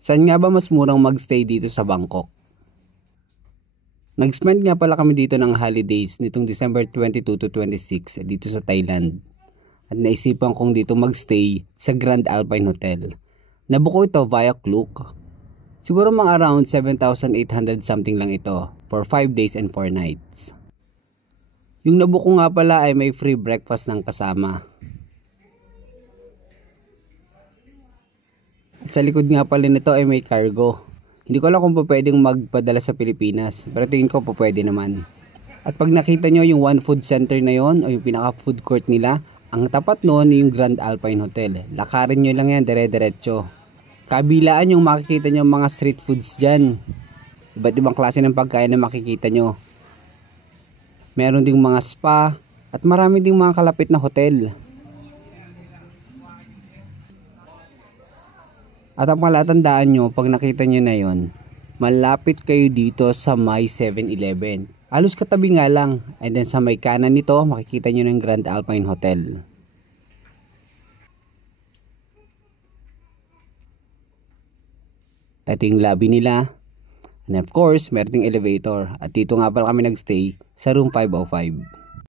Saan nga ba mas murang magstay dito sa Bangkok? Nag-spend nga pala kami dito ng holidays nitong December 22 to 26 dito sa Thailand. At naisipan kong dito magstay sa Grand Alpine Hotel. Nabuko ito via Klook. Siguro mga around 7,800 something lang ito for 5 days and 4 nights. Yung nabuko nga pala ay may free breakfast ng kasama. At sa likod nga pala nito ay may cargo. Hindi ko alam kung pwedeng magpadala sa Pilipinas, pero tingin ko pwede naman. At pag nakita nyo yung One Food Center na yon o yung pinaka food court nila, ang tapat noon yung Grand Alpine Hotel. Lakarin nyo lang yan, dire-diretso. Kabilaan yung makikita nyo mga street foods dyan. Iba't ibang klase ng pagkain na makikita nyo. Meron ding mga spa at marami ding mga kalapit na hotel. At ang palatandaan nyo, pag nakita nyo na yon, malapit kayo dito sa may 7-Eleven. Halos katabi nga lang. And then sa may kanan nito, makikita nyo ng Grand Alpine Hotel. Ito yung lobby nila. And of course, meron ding elevator. At dito nga pala kami nagstay sa room 505.